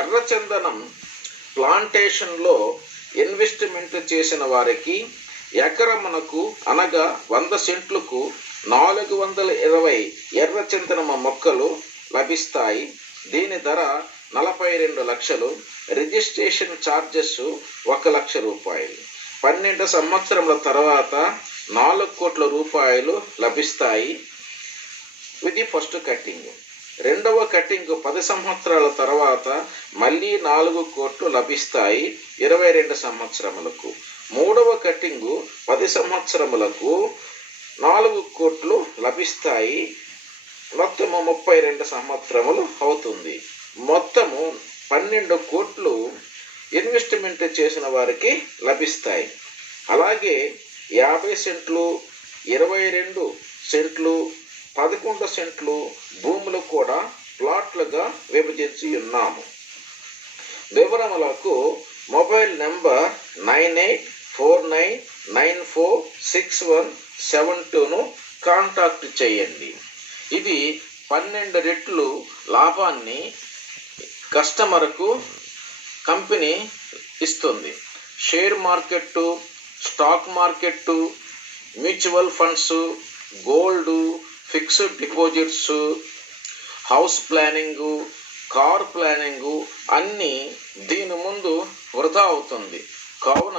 ఎర్రచందనం ప్లాంటేషన్లో ఇన్వెస్ట్మెంట్ చేసిన వారికి ఎకరమునకు అనగా 100 సెంట్లకు 420 ఎర్రచందనం మొక్కలు లభిస్తాయి. దీని ధర 42 లక్షలు. రిజిస్ట్రేషన్ ఛార్జెస్ 1 లక్ష రూపాయలు. 12 సంవత్సరముల తర్వాత 4 కోట్ల రూపాయలు లభిస్తాయి. ఇది ఫస్ట్ కటింగ్. రెండవ కటింగ్ 10 సంవత్సరాల తర్వాత మళ్ళీ 4 కోట్లు లభిస్తాయి 22 సంవత్సరములకు. మూడవ కటింగు 10 సంవత్సరములకు 4 కోట్లు లభిస్తాయి. మొత్తము 32 సంవత్సరములు అవుతుంది. మొత్తము 12 కోట్లు ఇన్వెస్ట్మెంట్ చేసిన వారికి లభిస్తాయి. అలాగే 50 సెంట్లు, 22 సెంట్లు, 11 సెంట్లు భూములు కూడా ప్లాట్లుగా విభజించి ఉన్నాము. వివరములకు మొబైల్ నెంబర్ 9849946172ను కాంటాక్ట్ చేయండి. ఇది 12 రెట్లు లాభాన్ని కస్టమర్కు కంపెనీ ఇస్తుంది. Share market, stock market, mutual funds, gold, fixed deposits, house planning, car planning అన్నీ దీని ముందు వృధా అవుతుంది. కావున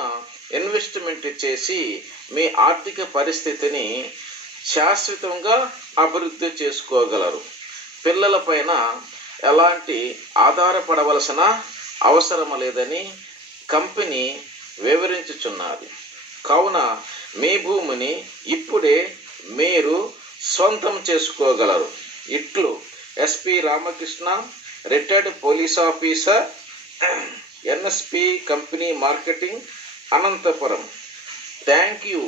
ఇన్వెస్ట్మెంట్ చేసి మీ ఆర్థిక పరిస్థితిని శాశ్వతంగా అభివృద్ధి చేసుకోగలరు. పిల్లలపైన ఎలాంటి ఆధారపడవలసిన అవసరం లేదని కంపెనీ వివరించుచున్నది. కావున మీ భూమిని ఇప్పుడే మీరు సొంతం చేసుకోగలరు. ఇట్లు SP Ramakrishna, retired police officer, NSP company marketing, Anantapur. Thank you.